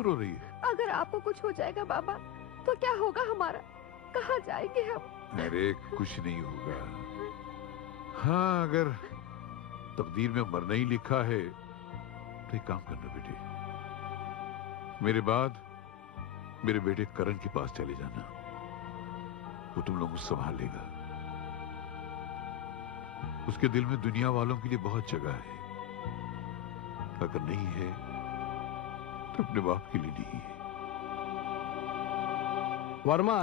क्यों रो रही है? अगर आपको कुछ हो जाएगा बाबा तो क्या होगा हमारा? कहाँ जाएंगे हम? अरे कुछ नहीं होगा। हाँ, अगर तकदीर में मरना ही लिखा है तो एक काम करना बेटे, मेरे बाद मेरे बेटे करण के पास चले जाना, वो तुम लोगों को संभाल लेगा। उसके दिल में दुनिया वालों के लिए बहुत जगह है, अगर नहीं है तो अपने बाप के लिए नहीं है। वर्मा,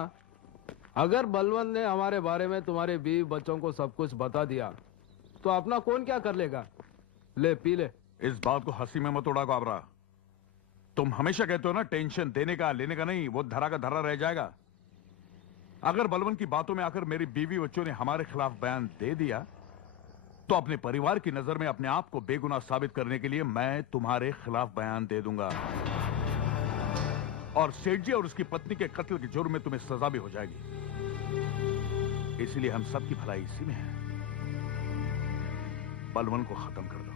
अगर बलवंत ने हमारे बारे में तुम्हारे बीवी बच्चों को सब कुछ बता दिया तो अपना कौन क्या कर लेगा? ले पी ले। इस बात को हंसी में मत उड़ा गाबरा। तुम हमेशा कहते हो ना, टेंशन देने का लेने का नहीं, वो धरा का धरा रह जाएगा। अगर बलवंत की बातों में आकर मेरी बीवी बच्चों ने हमारे खिलाफ बयान दे दिया तो अपने परिवार की नजर में अपने आप को बेगुनाह साबित करने के लिए मैं तुम्हारे खिलाफ बयान दे दूंगा, और सेठ जी और उसकी पत्नी के कत्ल के जुर्म में तुम्हें सजा भी हो जाएगी। इसलिए हम सबकी भलाई इसी में है, बलवंत को खत्म कर दो।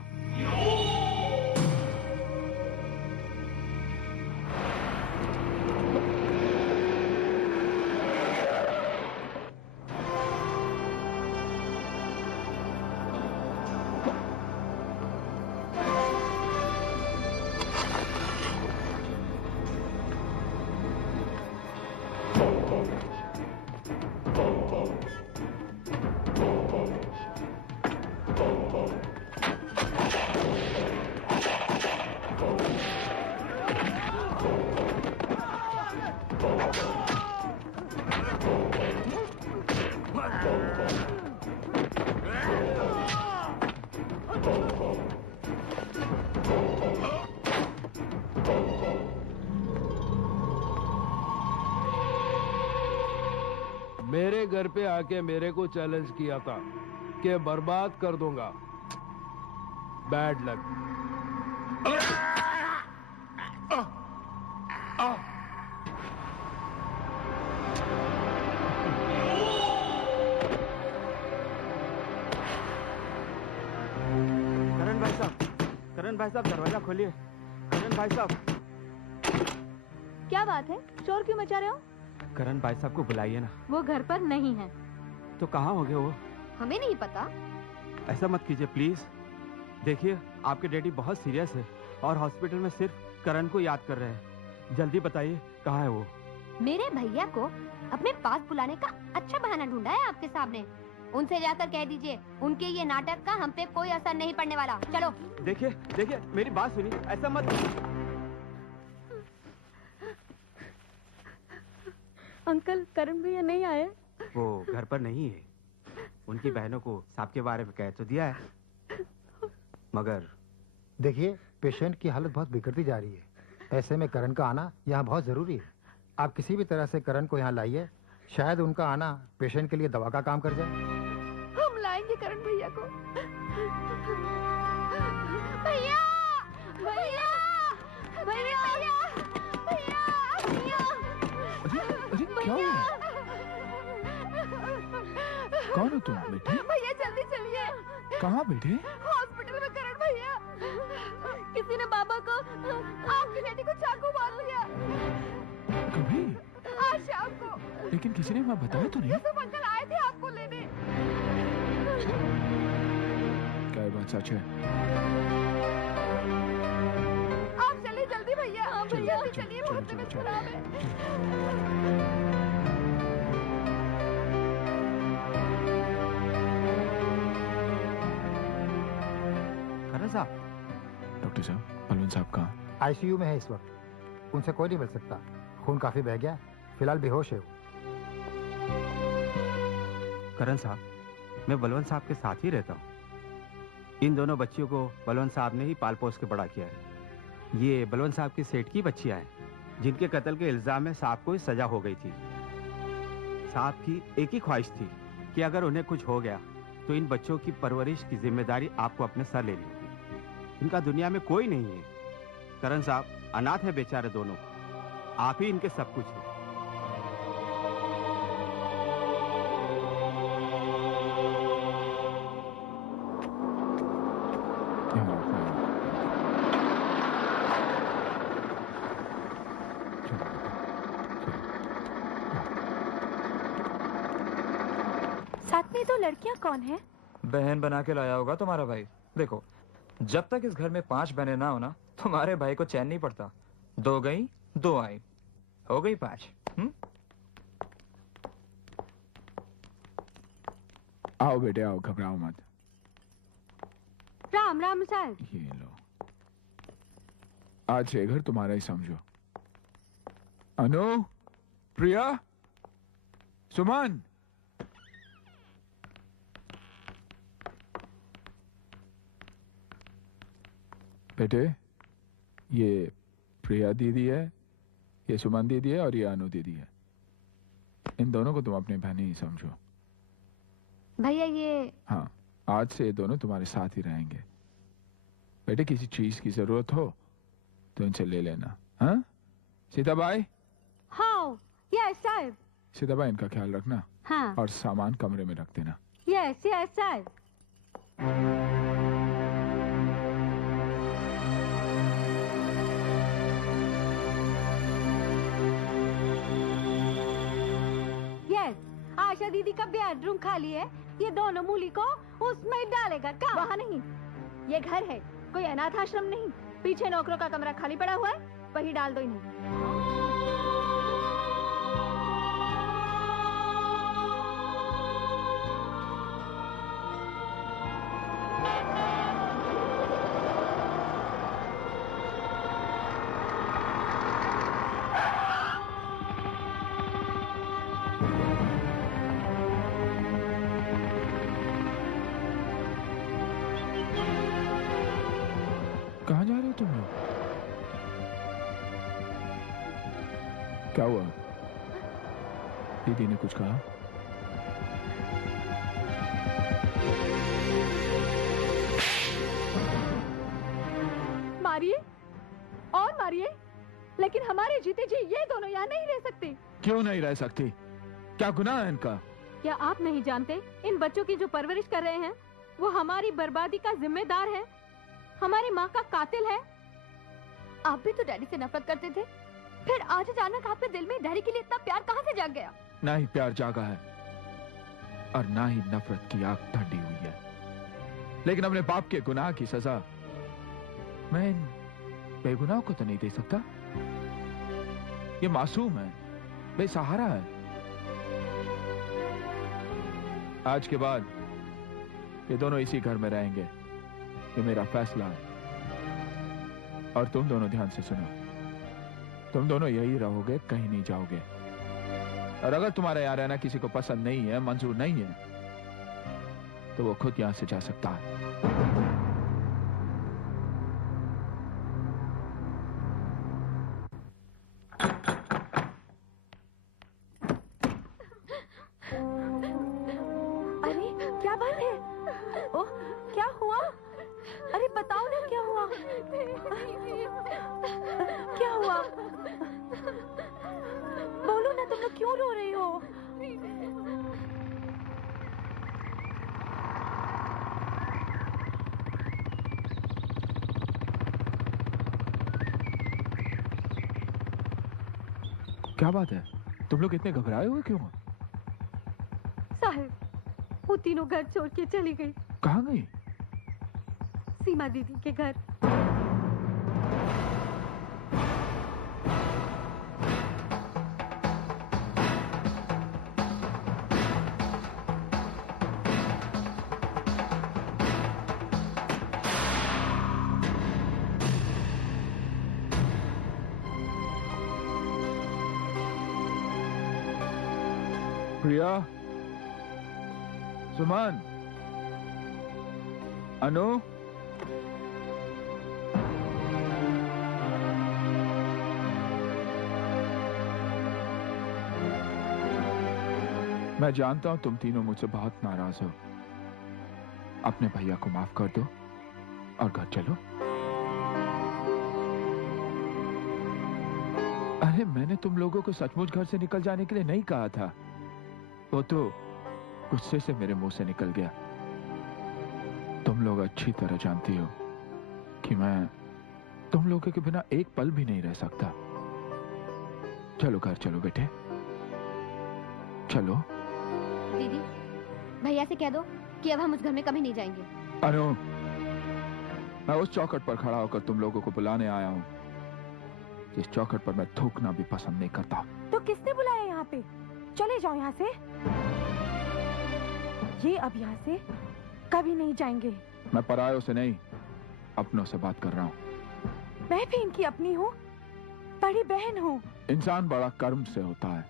मेरे घर पे आके मेरे को चैलेंज किया था कि बर्बाद कर दूंगा। Bad luck. करण भाई साहब दरवाजा खोलिए। करण भाई साहब। क्या बात है, शोर क्यों मचा रहे हो? करण भाई साहब को बुलाइए ना। वो घर पर नहीं है। तो कहाँ हो गए वो? हमें नहीं पता। ऐसा मत कीजिए प्लीज। देखिए आपके डैडी बहुत सीरियस है और हॉस्पिटल में सिर्फ करण को याद कर रहे हैं। जल्दी बताइए कहाँ है वो? मेरे भैया को अपने पास बुलाने का अच्छा बहाना ढूंढा है आपके सामने। उनसे जाकर कह दीजिए उनके ये नाटक का हम पे कोई असर नहीं पड़ने वाला। चलो। देखिए देखिए मेरी बात सुनिए, ऐसा मत। अंकल, करण भैया नहीं आए? वो घर पर नहीं है। उनकी बहनों को सांप के बारे में कह तो दिया है, मगर देखिए पेशेंट की हालत बहुत बिगड़ती जा रही है। ऐसे में करण का आना यहाँ बहुत जरूरी है। आप किसी भी तरह से करण को यहाँ लाइए, शायद उनका आना पेशेंट के लिए दवा का काम कर जाए। हम लाएंगे करण भैया को। भैया भैया भैया भैया भैया। अरे क्या हुआ? कौन हो तुम बेटे? भैया जल्दी चलिए। कहाँ बेटे? हॉस्पिटल में करण भैया। किसी ने बाबा को आपकी बेटी को चाकू मार लिया। कभी? आज शाम को। लेकिन किसी ने वहाँ बताया तो नहीं? यूसुफ अंकल आए थे आपको लेने। क्या ये बात सच है? आप चलिए जल्दी भैया। भैया चलिए, बहुत तबीयत खराब है। करण साहब। डॉक्टर साहब, बलवंत साहब कहाँ? आईसीयू में है इस वक्त। उनसे कोई नहीं मिल सकता। खून काफी बह गया, फिलहाल बेहोश है वो। करण साहब, मैं बलवंत साहब के साथ ही रहता हूँ। इन दोनों बच्चियों को बलवंत साहब ने ही पाल पोस के बड़ा किया है। ये बलवंत साहब की सेठ की बच्चियां हैं, जिनके कत्ल के इल्जाम में साहब को सजा हो गई थी। साहब की एक ही ख्वाहिश थी कि अगर उन्हें कुछ हो गया तो इन बच्चों की परवरिश की जिम्मेदारी आपको अपने सर लेनी होगी। इनका दुनिया में कोई नहीं है। करण साहब अनाथ है बेचारे दोनों, आप ही इनके सब कुछ हैं। अपनी दो लड़कियां कौन है? बहन बना के लाया होगा तुम्हारा भाई। देखो, जब तक इस घर में 5 बहनें ना हो ना, तुम्हारे भाई को चैन नहीं पड़ता। 2 गई 2 आई, हो गई 5। आओ बेटे आओ, घबराओ मत। राम राम साहब। ये लो, आज ये घर तुम्हारा ही समझो। अनु, प्रिया, सुमन, बेटे ये प्रिया दीदी है, ये सुमन दीदी है और ये अनु दीदी है। इन दोनों को तुम अपनी बहनी ही समझो। भैया ये हाँ, आज से ये दोनों तुम्हारे साथ ही रहेंगे। बेटे किसी चीज की जरूरत हो तो इनसे ले लेना। हाँ सीताबाई? हाँ यस साहब। सीताबाई इनका ख्याल रखना। हाँ और सामान कमरे में रख देना। यस यस साहब। यस, आशा दीदी का बेडरूम खाली है, ये दोनों मूली को उसमें डालेगा क्या? वहाँ नहीं, ये घर है, कोई अनाथ आश्रम नहीं। पीछे नौकरों का कमरा खाली पड़ा हुआ है, वही डाल दो इन्हें। कहाँ जा रहे हो तुम लोग? क्या हुआ? दीदी ने कुछ कहा? मारिए और मारिए, लेकिन हमारे जीते जी ये दोनों यहाँ नहीं रह सकते। क्यों नहीं रह सकती? क्या गुनाह है इनका? क्या आप नहीं जानते, इन बच्चों की जो परवरिश कर रहे हैं वो हमारी बर्बादी का जिम्मेदार है, हमारी माँ का कातिल है। आप भी तो डैडी से नफरत करते थे, फिर आज अचानक आपके दिल में डैडी के लिए इतना प्यार कहाँ से जाग गया? ना ही प्यार जागा है और ना ही नफरत की आग ठंडी हुई है, लेकिन अपने बाप के गुनाह की सजा मैं इन बेगुनाह को तो नहीं दे सकता। ये मासूम है, बेसहारा है। आज के बाद ये दोनों इसी घर में रहेंगे, ये मेरा फैसला है। और तुम दोनों ध्यान से सुनो, तुम दोनों यही रहोगे, कहीं नहीं जाओगे। और अगर तुम्हारा यहाँ रहना किसी को पसंद नहीं है, मंजूर नहीं है, तो वो खुद यहां से जा सकता है। अरे क्या बात है? ओह क्या हुआ? अरे बताओ ना क्या हुआ? क्या हुआ? बोलो ना, तुम लोग क्यों रो रही हो? क्या बात है? तुम लोग इतने घबराए हुए क्यों? साहब, वो तीनों घर छोड़ के चली गई। कहाँ गई? सीमा दीदी के घर। प्रिया, सुमन, अनु, मैं जानता हूं तुम तीनों मुझसे बहुत नाराज हो। अपने भैया को माफ कर दो और घर चलो। अरे मैंने तुम लोगों को सचमुच घर से निकल जाने के लिए नहीं कहा था, वो तो गुस्से से मेरे मुंह से निकल गया। तुम लोग अच्छी तरह जानती हो कि मैं तुम लोगों के बिना एक पल भी नहीं रह सकता। चलो घर चलो बेटे, चलो। दीदी भैया से कह दो कि अब हम उस घर में कभी नहीं जाएंगे। अनु, मैं उस चौखट पर खड़ा होकर तुम लोगों को बुलाने आया हूँ जिस चौखट पर मैं थूकना भी पसंद नहीं करता। तो किसने बुलाया यहाँ पे? चले जाओ यहाँ से। ये अब यहाँ से कभी नहीं जाएंगे। मैं परायों से नहीं, अपनों से बात कर रहा हूँ। मैं भी इनकी अपनी हूँ, बड़ी बहन हूँ। इंसान बड़ा कर्म से होता है,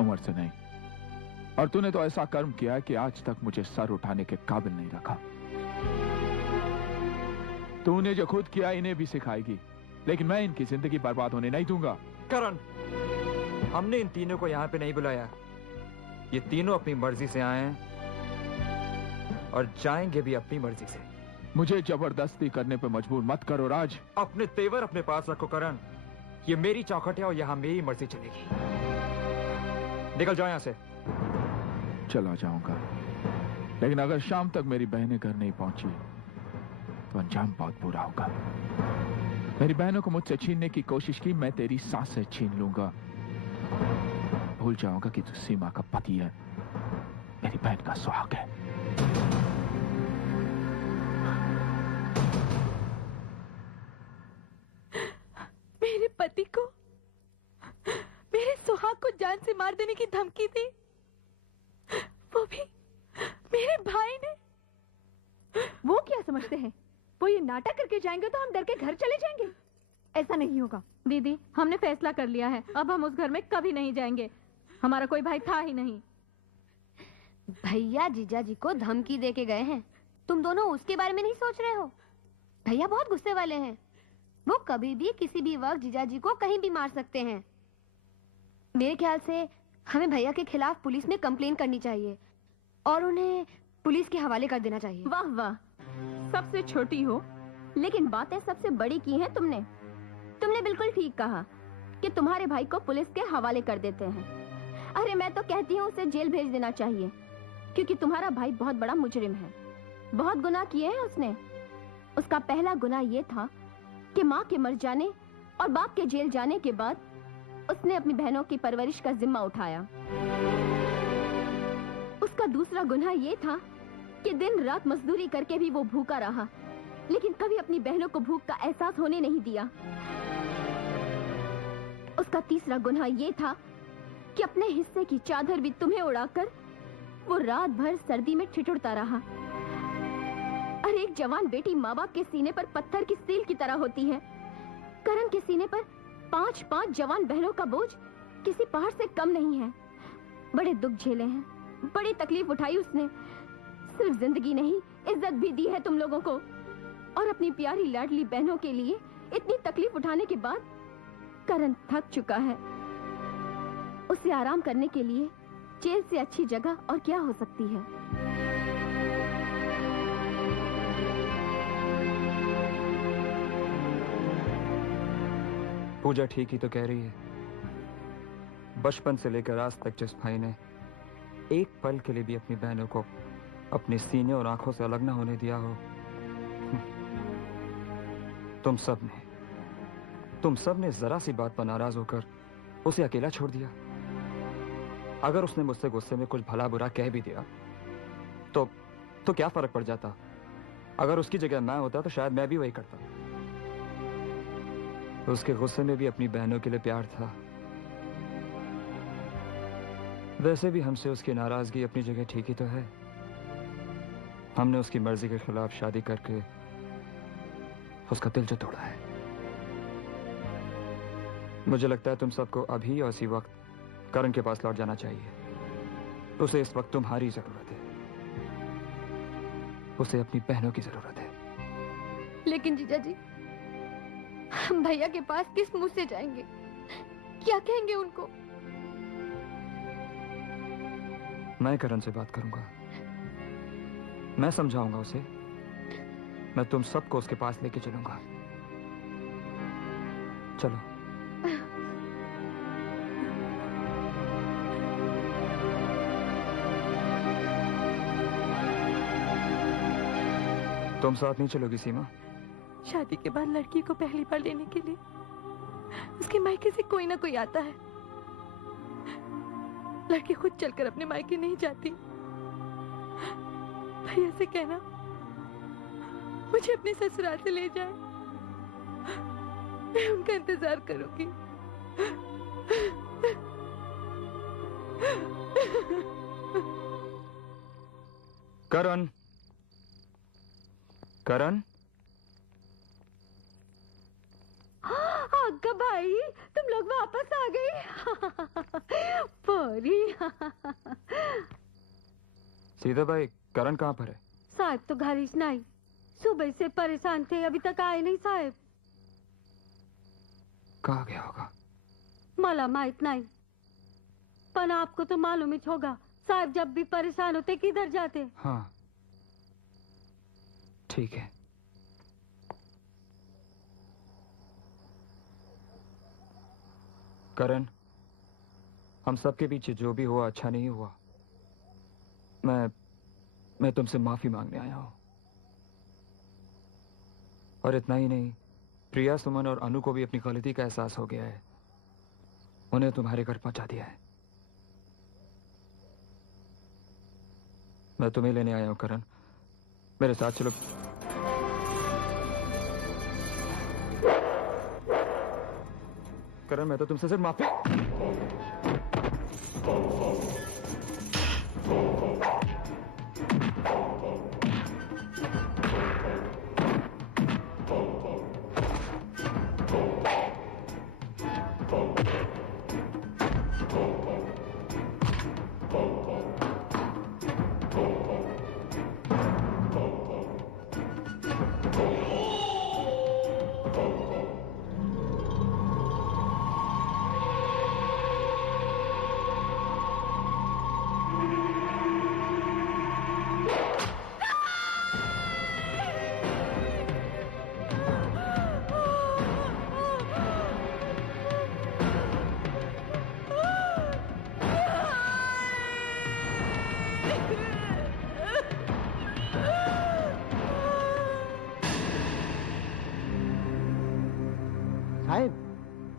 उम्र से नहीं। और तूने तो ऐसा कर्म किया है कि आज तक मुझे सर उठाने के काबिल नहीं रखा। तूने जो खुद किया इन्हें भी सिखाएगी, लेकिन मैं इनकी जिंदगी बर्बाद होने नहीं दूंगा। करण, हमने इन तीनों को यहाँ पे नहीं बुलाया। ये तीनों अपनी मर्जी से आए हैं और जाएंगे भी अपनी मर्जी से। मुझे जबरदस्ती करने पे मजबूर मत करो राज। अपने तेवर अपने पास रखो करण। ये मेरी चौखट है और यहाँ मेरी मर्जी चलेगी। निकल जाओ यहाँ से। चला जाऊंगा, लेकिन अगर शाम तक मेरी बहनें घर नहीं पहुंची तो अंजाम बहुत बुरा होगा। मेरी बहनों को मुझसे छीनने की कोशिश की, मैं तेरी सांसें छीन लूंगा। भूल जाऊंगा कि तू सीमा का पति है, मेरी बहन का सुहाग है। मेरे पति को, मेरे सुहाग को जान से मार देने की धमकी दी, वो भी मेरे भाई ने। वो क्या समझते हैं? वो ये नाटक करके जाएंगे तो हम डर के घर चले जाएंगे? ऐसा नहीं होगा। दीदी, हमने फैसला कर लिया है, अब हम उस घर में कभी नहीं जाएंगे। हमारा कोई भाई था ही नहीं। भैया जीजा जी को धमकी दे के गए हैं, तुम दोनों उसके बारे में नहीं सोच रहे हो? भैया बहुत गुस्से वाले हैं, वो कभी भी किसी भी वक्त जीजा जी को कहीं भी मार सकते हैं। मेरे ख्याल से हमें भैया के खिलाफ पुलिस में कंप्लेन करनी चाहिए और उन्हें पुलिस के हवाले कर देना चाहिए। वाह वाह, सबसे छोटी हो लेकिन बातें सबसे बड़ी की हैं तुमने। तुमने बिल्कुल ठीक कहा कि तुम्हारे भाई को पुलिस के हवाले कर देते हैं। अरे मैं तो कहती हूँ उसे जेल भेज देना चाहिए, क्योंकि तुम्हारा भाई बहुत बड़ा मुजरिम है। बहुत गुनाह किए हैं उसने। उसका पहला गुनाह ये था कि माँ के मर जाने और बाप के जेल जाने के बाद उसने अपनी बहनों की परवरिश का जिम्मा उठाया। उसका दूसरा गुनाह ये था कि दिन रात मजदूरी करके भी वो भूखा रहा, लेकिन कभी अपनी बहनों को भूख का एहसास होने नहीं दिया। उसका तीसरा गुनाह ये था कि अपने हिस्से की चादर भी तुम्हें उड़ाकर वो रात भर सर्दी में ठिठुरता रहा। और एक जवान बेटी माँ बाप के सीने पर पत्थर की सील की तरह होती है। करण के सीने पर 5-5 जवान बहनों का बोझ किसी पहाड़ से कम नहीं है। बड़े दुख झेले हैं, बड़ी तकलीफ उठाई उसने। सिर्फ जिंदगी नहीं, इज्जत भी दी है तुम लोगों को। और अपनी प्यारी लाडली बहनों के लिए इतनी तकलीफ उठाने के बाद करण थक चुका है। उसे आराम करने के लिए जेल से अच्छी जगह और क्या हो सकती है। पूजा ठीक ही तो कह रही है। बचपन से लेकर आज तक जिस भाई ने एक पल के लिए भी अपनी बहनों को अपने सीने और आंखों से अलग ना होने दिया हो, तुम सब ने जरा सी बात पर नाराज होकर उसे अकेला छोड़ दिया। अगर उसने मुझसे गुस्से में कुछ भला बुरा कह भी दिया तो क्या फर्क पड़ जाता? अगर उसकी जगह मैं होता तो शायद मैं भी वही करता। उसके गुस्से में भी अपनी बहनों के लिए प्यार था। वैसे भी हमसे उसकी नाराजगी अपनी जगह ठीक ही तो है। हमने उसकी मर्जी के खिलाफ शादी करके उसका दिल जो तोड़ा है। मुझे लगता है तुम सबको अभी और इसी वक्त करण के पास लौट जाना चाहिए। उसे इस वक्त तुम्हारी जरूरत है, उसे अपनी बहनों की जरूरत है। लेकिन जीजा जी, हम भैया के पास किस मुंह से जाएंगे? क्या कहेंगे उनको? मैं करण से बात करूंगा, मैं समझाऊंगा उसे। मैं तुम सबको उसके पास लेके चलूंगा। चलो। तुम साथ नहीं चलोगी सीमा? शादी के बाद लड़की को पहली बार लेने के लिए उसके मायके से कोई ना कोई आता है। लड़की खुद चलकर अपने मायके नहीं जाती। भैया से कहना मुझे अपने ससुराल से ले जाए। मैं उनका इंतजार करूंगी। करण, करण, अक्का भाई, तुम लोग वापस आ गए। परी। सीधा भाई, करण कहाँ पर है? साहब तो घर ही नहीं, सुबह से परेशान थे, अभी तक आए नहीं साहब। कहाँ गया होगा? मला माहित नहीं, पर आपको तो मालूम ही होगा, साहब जब भी परेशान होते किधर जाते। हाँ, ठीक है। करण, हम सबके पीछे जो भी हुआ अच्छा नहीं हुआ। मैं तुमसे माफी मांगने आया हूं। और इतना ही नहीं, प्रिया, सुमन और अनु को भी अपनी गलती का एहसास हो गया है। उन्हें तुम्हारे घर पहुंचा दिया है। मैं तुम्हें लेने आया हूं करण, मेरे साथ चलो। करण, मैं तो तुमसे सिर्फ माफी।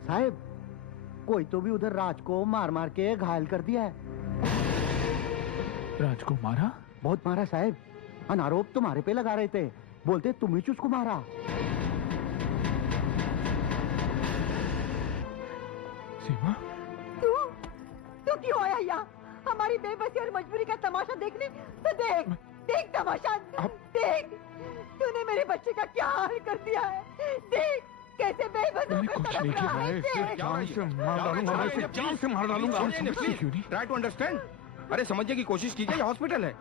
साहब, कोई तो भी उधर राज को मार मार के घायल कर दिया है। राज को मारा? बहुत मारा साहब। अनारोप तुम्हारे पे लगा रहे थे, बोलते तुम ही उसको मारा। सीमा, तू क्यों आया यहाँ? हमारी बेबसी और मजबूरी का तमाशा देखने? तो देख तमाशा, देख तूने मेरे बच्चे का क्या हाल कर दिया है। देख कैसे बेबस होकर तड़प रहा है। जान से मार डालूंगा, जान से मार डालूंगा। Try to understand. अरे समझने की कोशिश कीजिए, ये हॉस्पिटल है।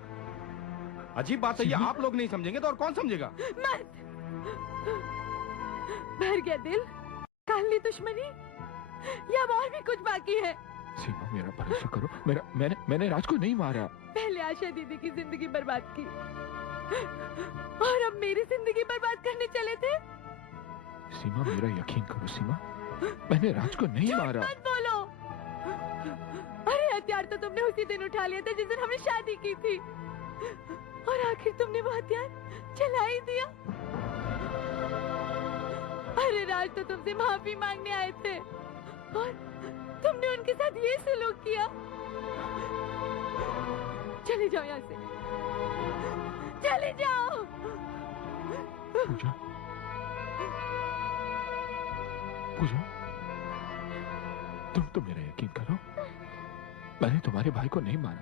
अजीब बात है, ये आप लोग नहीं समझेंगे तो और कौन समझेगा? मत। भर गया दिल, काली दुश्मनी, या और भी कुछ बाकी है? सीमा, मेरा भरोसा करो, मैंने राज को नहीं मारा। पहले आशा दीदी की जिंदगी बर्बाद की और अब मेरी जिंदगी बर्बाद करने चले थे। सीमा, मेरा यकीन करो सीमा, मैंने राज को नहीं मारा। मत बोलो। अरे हथियार तो तुमने उसी दिन उठा लिया था जिस दिन हमने शादी की थी, और आखिर तुमने वो हथियार चला ही दिया। अरे राज तो तुमसे माफी मांगने आए थे और तुमने उनके साथ ये सलूक किया। चले जाओ यहाँ से, चले जाओ। पूजा, पूजा, तुम तो मेरा यकीन करो, मैंने तुम्हारे भाई को नहीं मारा।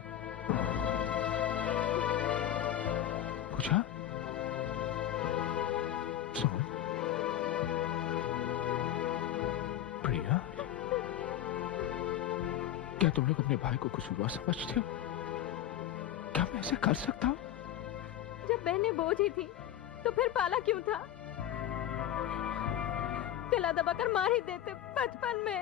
पूजा, सुमन, प्रिया, क्या तुम लोग अपने भाई को कसूरवार समझते हो? क्या मैं ऐसे कर सकता हूँ? जब बहनें बोझ ही थी तो फिर पाला क्यों था? गला दबाकर मार ही देते बचपन में।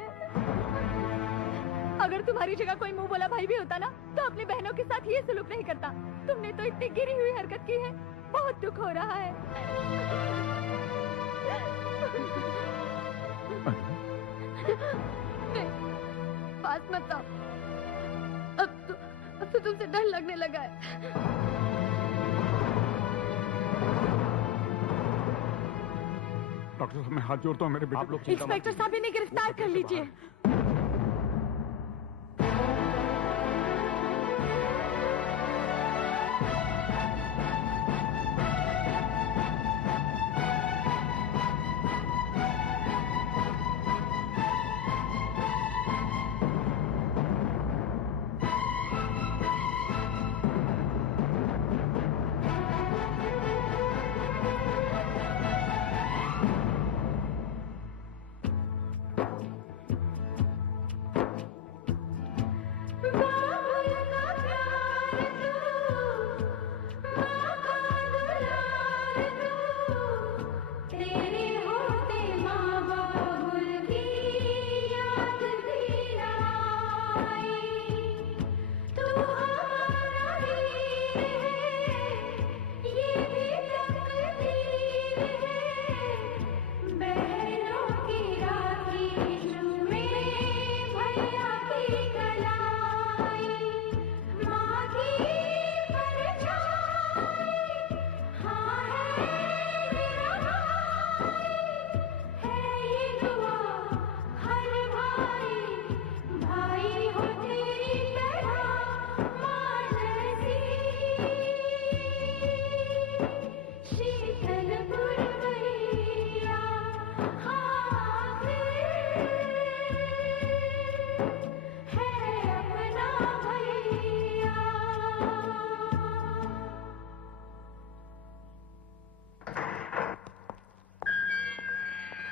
अगर तुम्हारी जगह कोई मुंह बोला भाई भी होता ना, तो अपनी बहनों के साथ ये सलूक नहीं करता। तुमने तो इतनी गिरी हुई हरकत की है, बहुत दुख हो रहा है। नहीं, पास मत आओ। अब तो तुमसे डर लगने लगा है। डॉक्टर साहब, मैं हाथ जोड़ता हूँ, मेरे बेटे को। इंस्पेक्टर साहब, इन्हें गिरफ्तार कर लीजिए।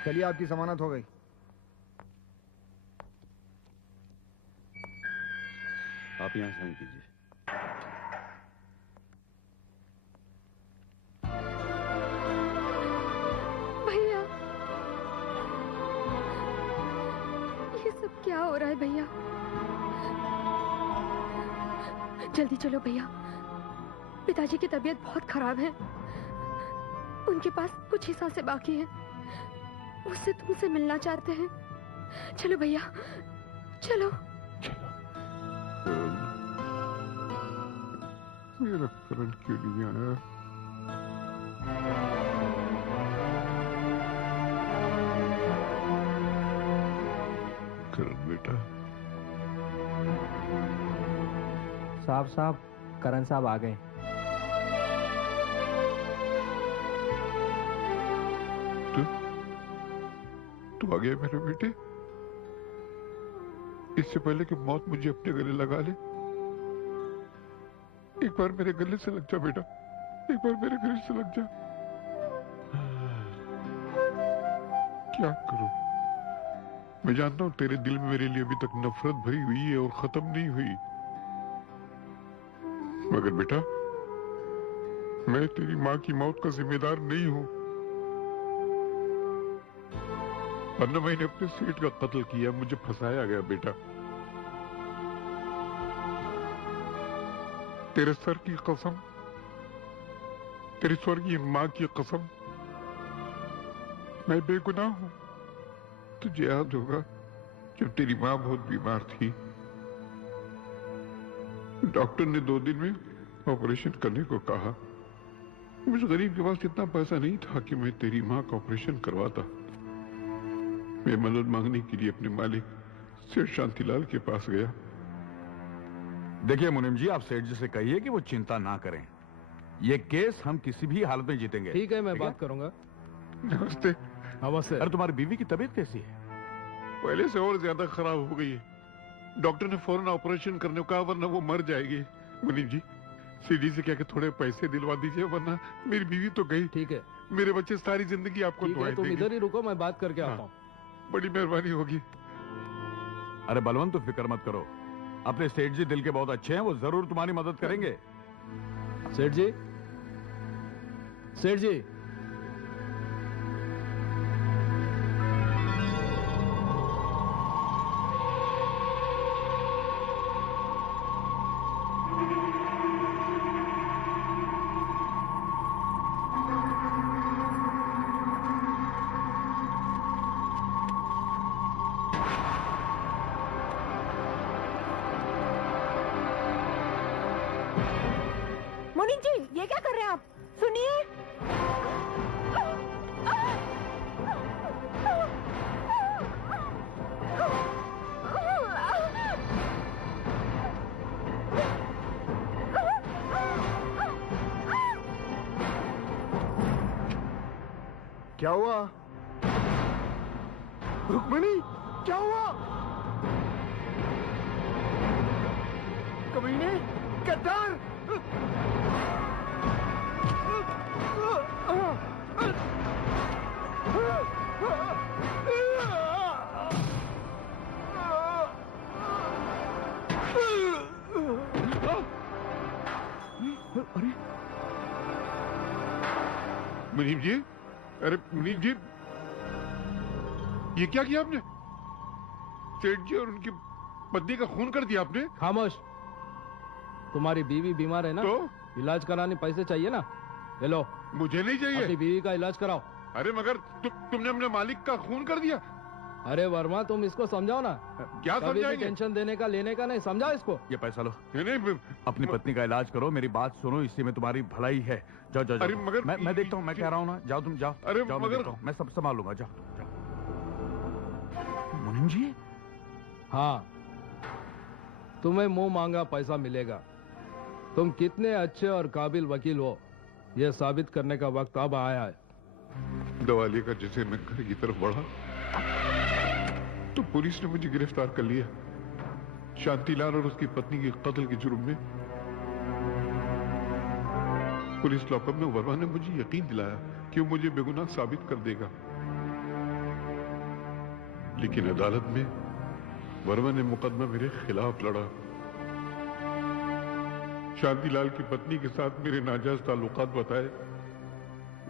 चलिए, आपकी जमानत हो गई। आप यहाँ साइन कीजिए। भैया, ये सब क्या हो रहा है भैया? जल्दी चलो भैया, पिताजी की तबीयत बहुत खराब है। उनके पास कुछ ही सांसें बाकी हैं। उससे तुमसे मिलना चाहते हैं। चलो भैया, चलो। मेरा करण क्यों नहीं आया? करण बेटा। साहब, करण साहब आ गए। तू आ गया मेरे बेटे? इससे पहले कि मौत मुझे अपने गले लगा ले, एक बार मेरे गले से लग जा बेटा, एक बार मेरे गले से लग जा। क्या करूं? मैं जानता हूं तेरे दिल में मेरे लिए अभी तक नफरत भरी हुई है और खत्म नहीं हुई, मगर बेटा मैं तेरी मां की मौत का जिम्मेदार नहीं हूं। वरना मैंने अपने सेठ का कत्ल किया, मुझे फंसाया गया बेटा। तेरे सर की कसम, तेरी स्वर्गीय मां की कसम, मैं बेगुनाह हूं। तुझे याद होगा जब तेरी मां बहुत बीमार थी, डॉक्टर ने 2 दिन में ऑपरेशन करने को कहा। मुझे गरीब के पास इतना पैसा नहीं था कि मैं तेरी मां का ऑपरेशन करवाता। मैं मदद मांगने के लिए अपने मालिक सेठ शांतिलाल के पास गया। देखिए मुनीम जी, आप सेठ जी से कहिए कि वो चिंता ना करें। ये केस हम किसी भी हालत में जीतेंगे। ठीक है, मैं बात करूंगा। नमस्ते। नमस्ते। अरे तुम्हारी बीवी की तबीयत कैसी है? पहले से और ज्यादा खराब हो गई है। डॉक्टर ने फौरन ऑपरेशन करने को कहा, वरना वो मर जाएगी। मुनीम जी, सीधी से क्या कि थोड़े पैसे दिलवा दीजिए, वरना मेरी बीवी तो गई। ठीक है। मेरे बच्चे सारी जिंदगी आपको दुआएं तुम देंगे। इधर ही रुको, मैं बात करके आता हूँ। बड़ी मेहरबानी होगी। अरे बलवंत, तो फिक्र मत करो, अपने सेठ जी दिल के बहुत अच्छे हैं, वो जरूर तुम्हारी मदद करेंगे। सेठ जी, सेठ जी, मुनीम जी, ये क्या कर रहे हैं आप? सुनिए। क्या हुआ? रुक्मिणी, क्या हुआ? कमीने, गद्दार! अरे मुनीम जी, अरे मुनीम जी, ये क्या किया आपने? सेठ जी और उनकी पत्नी का खून कर दिया आपने। खामोश। तुम्हारी बीवी बीमार है ना, तो इलाज कराने पैसे चाहिए ना, ले लो। मुझे नहीं चाहिए। अपनी बीवी का इलाज कराओ। अरे मगर तुमने अपने मालिक का खून कर दिया। अरे वर्मा, तुम इसको समझाओ ना। क्या कभी भी समझाएंगे? टेंशन देने का लेने का नहीं, समझाओ इसको। ये पैसा लो। नहीं, अपनी पत्नी का इलाज करो, मेरी बात सुनो, इसी में तुम्हारी भलाई है। जाओ जाओ, अरे जाओ। मगर मैं देखता हूँ, मैं कह रहा हूँ ना, जाओ तुम जाओ। अरे जाओ, मगर मैं सब संभालूंगा। जाओ जाओ। मुनीम जी, हाँ, तुम्हें मुंह मांगा पैसा मिलेगा। तुम कितने अच्छे और काबिल वकील हो, यह साबित करने का वक्त अब आया है। दवा लेकर जैसे मैं घर की तरफ बढ़ा तो पुलिस ने मुझे गिरफ्तार कर लिया, शांतिलाल और उसकी पत्नी के कत्ल के जुर्म में। पुलिस लॉकअप में वर्मा ने मुझे यकीन दिलाया कि वो मुझे बेगुनाह साबित कर देगा। लेकिन अदालत में वर्मा ने मुकदमा मेरे खिलाफ लड़ा। शांतिलाल की पत्नी के साथ मेरे नाजायज ताल्लुकात बताए,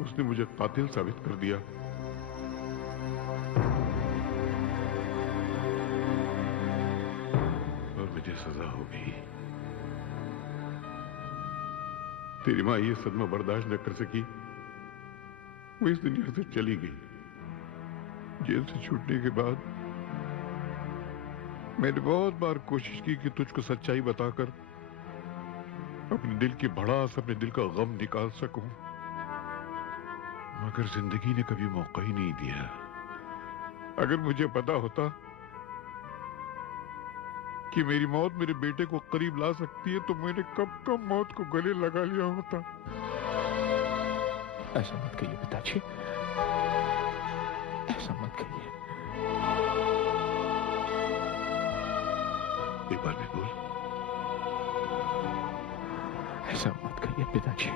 उसने मुझे कातिल साबित कर दिया। और मुझे सजा हो गई। तेरी मां ये सदमा बर्दाश्त न कर सकी, वो इस दुनिया से चली गई। जेल से छूटने के बाद मैंने बहुत बार कोशिश की कि तुझको सच्चाई बताकर अपने दिल की भड़ास, अपने दिल का गम निकाल सकूं, मगर जिंदगी ने कभी मौका ही नहीं दिया। अगर मुझे पता होता कि मेरी मौत मेरे बेटे को करीब ला सकती है तो मैंने कब कब मौत को गले लगा लिया होता। ऐसा मत कहिए पिताजी, ऐसा मत कहिए। एक बार भी बोल। ऐसा मत कहिए पिताजी।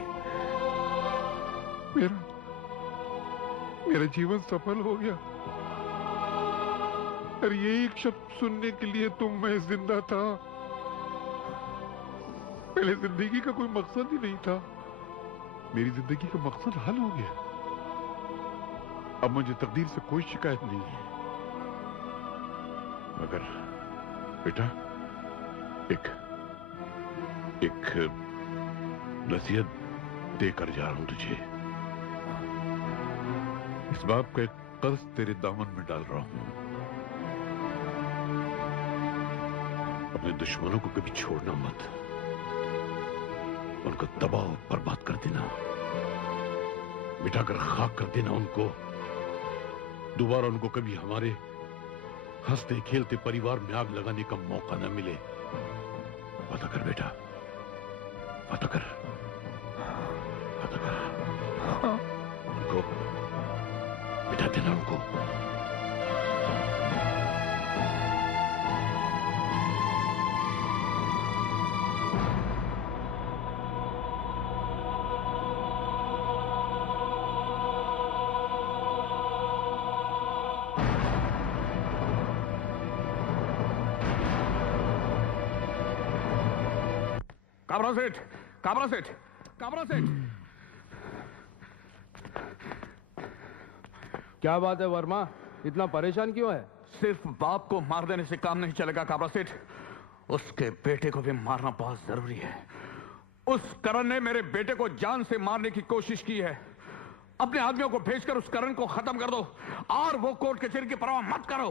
मेरा जीवन सफल हो गया। और ये एक शब्द सुनने के लिए तो मैं जिंदा था। पहले जिंदगी का कोई मकसद ही नहीं था, मेरी जिंदगी का मकसद हल हो गया। अब मुझे तकदीर से कोई शिकायत नहीं है। मगर बेटा, एक नसीहत देकर जा रहा हूं तुझे। इस बाप का एक कर्ज तेरे दामन में डाल रहा हूं। अपने दुश्मनों को कभी छोड़ना मत, उनको दबाओ, बर्बाद कर देना, मिटाकर खाक कर देना उनको। दोबारा उनको कभी हमारे हंसते खेलते परिवार में आग लगाने का मौका न मिले। पता कर बेटा, पता कर, पता कर। उनको मिटा देना उनको। काबरा सेठ, काबरा सेठ, काबरा सेठ। क्या बात है वर्मा, इतना परेशान क्यों है? सिर्फ बाप को मार देने से काम नहीं चलेगा काबरा सेठ, उसके बेटे को भी मारना बहुत जरूरी है। उस करण ने मेरे बेटे को जान से मारने की कोशिश की है। अपने आदमियों को भेजकर उस करण को खत्म कर दो और वो कोर्ट कचहरी की परवाह मत करो।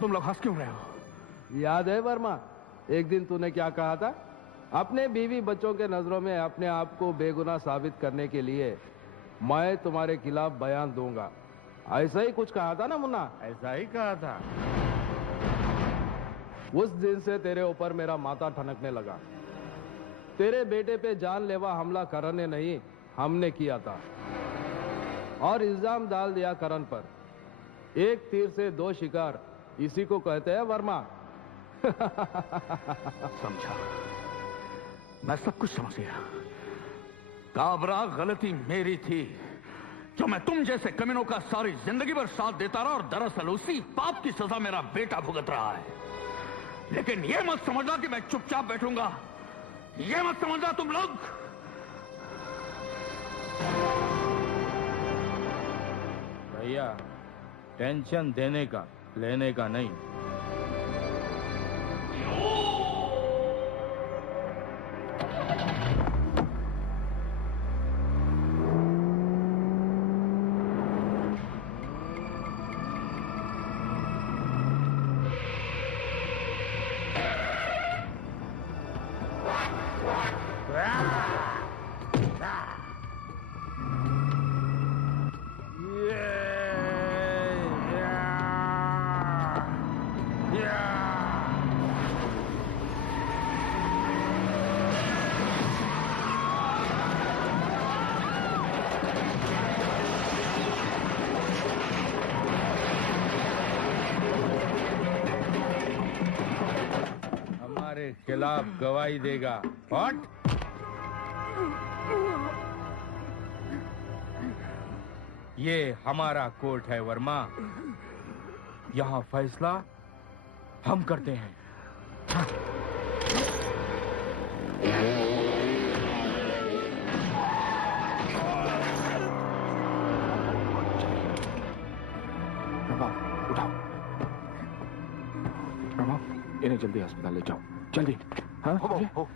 तुम लोग हंस क्यों रहे हो? याद है वर्मा, एक दिन तूने क्या कहा था? अपने बीवी बच्चों के नजरों में अपने आप को बेगुनाह साबित करने के लिए मैं तुम्हारे खिलाफ बयान दूंगा। ऐसा ही कुछ कहा था ना मुन्ना? ऐसा ही कहा था। उस दिन से तेरे ऊपर मेरा माथा ठनकने लगा। तेरे बेटे पे जानलेवा हमला करण ने नहीं, हमने किया था और इल्जाम डाल दिया करण पर। एक तीर से दो शिकार, इसी को कहते हैं वर्मा। समझा, मैं सब कुछ समझ गया। काबरा, गलती मेरी थी जो मैं तुम जैसे कमीनों का सारी जिंदगी भर साथ देता रहा और दरअसल उसी पाप की सजा मेरा बेटा भुगत रहा है। लेकिन ये मत समझना कि मैं चुपचाप बैठूंगा, ये मत समझना तुम लोग। भैया, टेंशन देने का, लेने का नहीं। खिलाफ गवाही देगा। हट! ये हमारा कोर्ट है वर्मा। यहाँ फैसला हम करते हैं। उठाओ। इन्हें जल्दी अस्पताल ले जाओ, जल्दी। हाँ हो।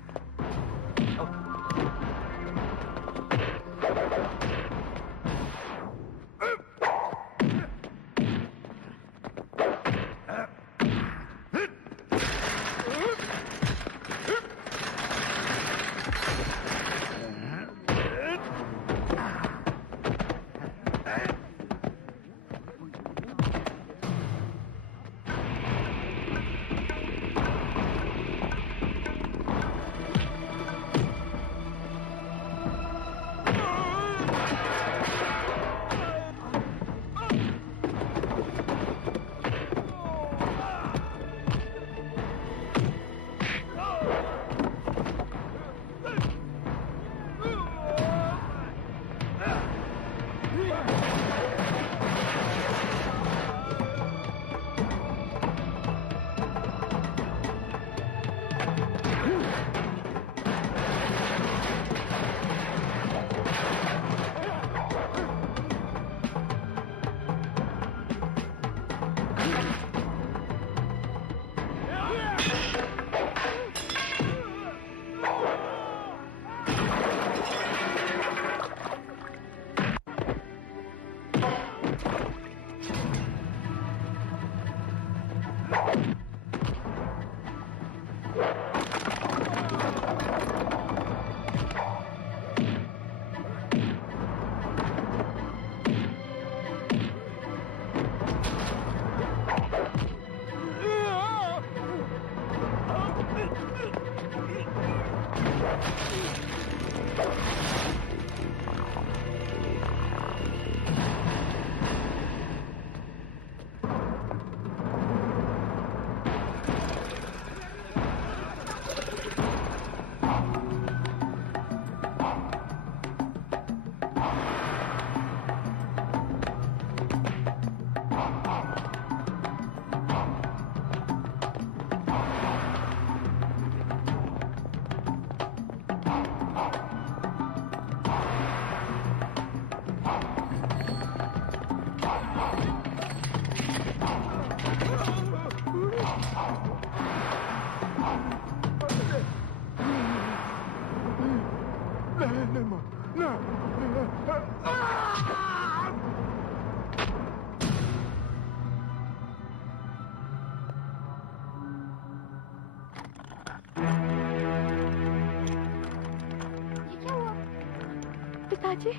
पिताजी,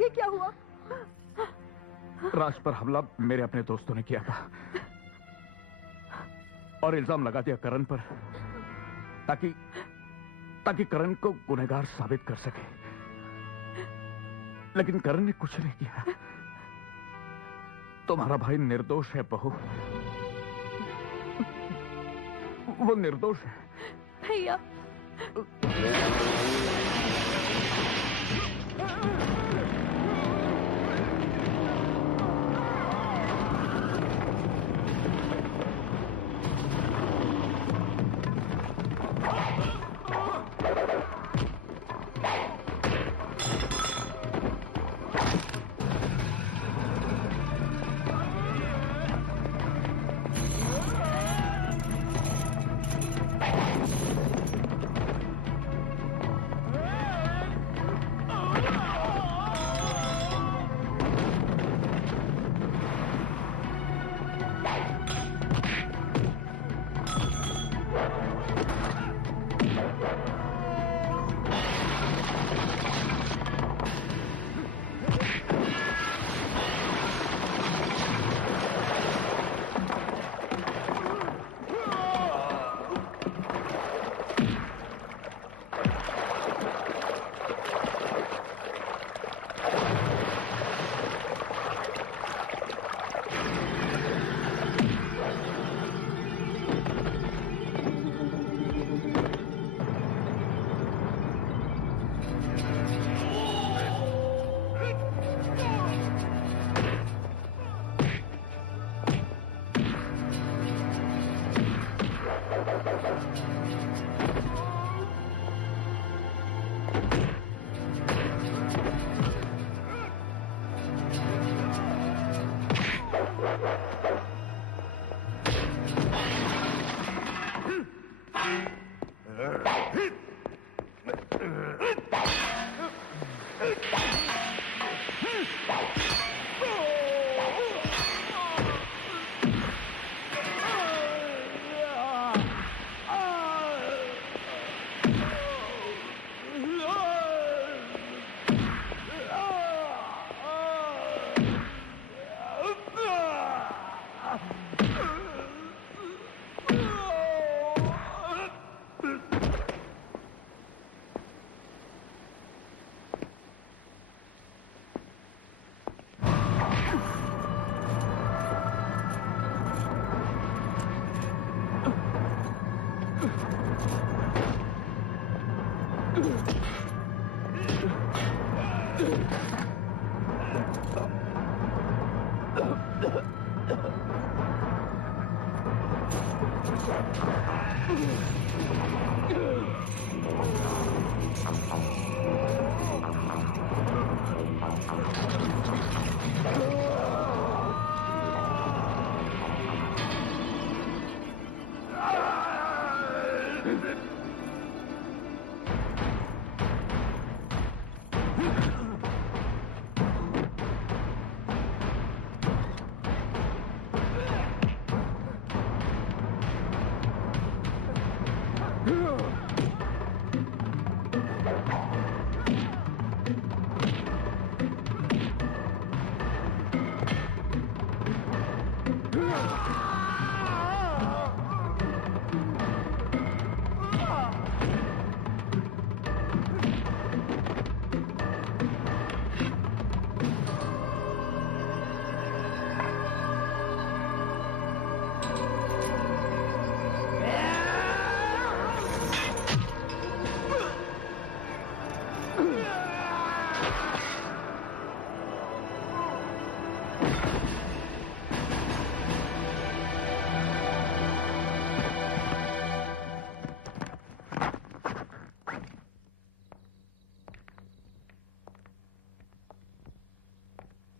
ये क्या हुआ? राज पर हमला मेरे अपने दोस्तों ने किया था और इल्जाम लगा दिया करण पर, ताकि करण को गुनहगार साबित कर सके। लेकिन करण ने कुछ नहीं किया। तुम्हारा भाई निर्दोष है बहू, वो निर्दोष है। भैया,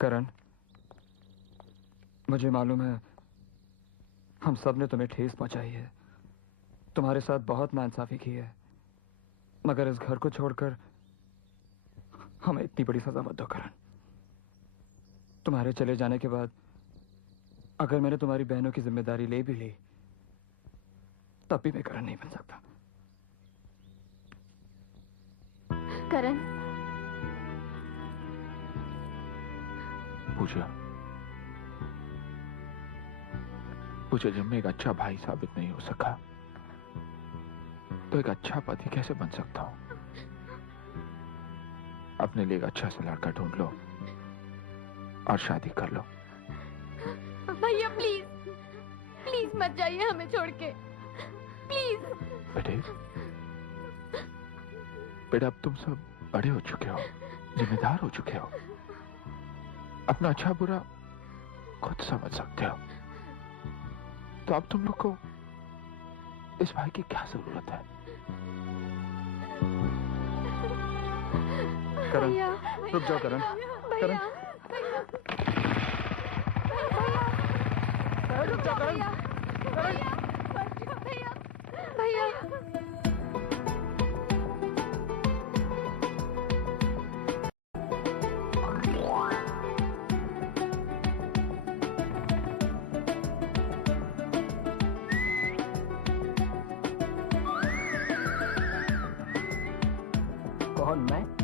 करण, मुझे मालूम है हम सब ने तुम्हें ठेस पहुंचाई है, तुम्हारे साथ बहुत नाइंसाफी की है, मगर इस घर को छोड़कर हमें इतनी बड़ी सजा मत दो करण। तुम्हारे चले जाने के बाद अगर मैंने तुम्हारी बहनों की जिम्मेदारी ले भी ली तब भी मैं करण नहीं बन सकता। करण, पूजा, जब मैं एक अच्छा भाई साबित नहीं हो सका तो एक अच्छा पति कैसे बन सकता हूं? अपने लिए एक अच्छा सा लड़का ढूंढ लो और शादी कर लो। भैया प्लीज प्लीज मत जाइए हमें छोड़ के, प्लीज। बेटा, अब तुम सब बड़े हो चुके हो, जिम्मेदार हो चुके हो, अपना अच्छा बुरा खुद समझ सकते हो, तो अब तुम लोग को इस भाई की क्या जरूरत है? करण, रुक जाओ करण। करण, रुक जाओ करण। भैया, कौन? मैं?